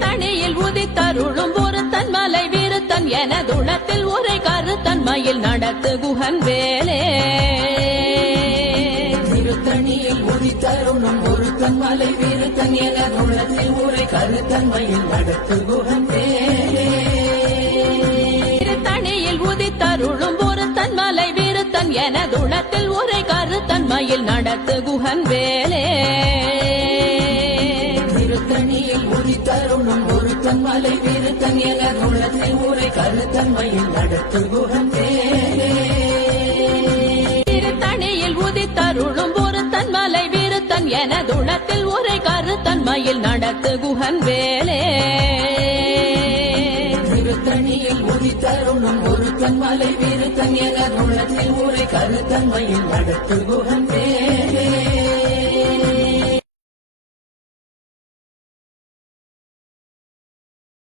தனியில் உதித்தருளும் ஒருத்தன் மலை விருத்தன் எனதுளத்தில் உரை கருத்தன்மையில் நடத்து குகன் வேலே திருத்தணியில் உதித்தருளும் ஒருத்தன் மலை விருத்தன் எனதுளத்தில் உரை கருத்தன்மையில் நடத்து குகன் வேலே தனியில் உதித்தருளும் ஒருத்தன் மலை விருத்தன் எனதுளத்தில் உரை கருத்தன்மையில் நடத்து குகன் வேலே திருத்தணியில் உதித்தருளும் ஒருத்தன் மலை விருத்தன் எனதுளத்தில் உரை கருத்தன்மையில் நடத்து குகன் வேலே தனியில் உதித்தருளும் ஒருத்தன் மலை விருத்தன் எனதுளத்தில் உரை கருத்தன்மையில் நடத்து குகன் வேலே திருத்தணியில் உதித்தருளும் ஒருத்தன் மலை விருத்தன் எனதுளத்தில் உரை கருத்தன்மையில் நடத்து குகன் வேலே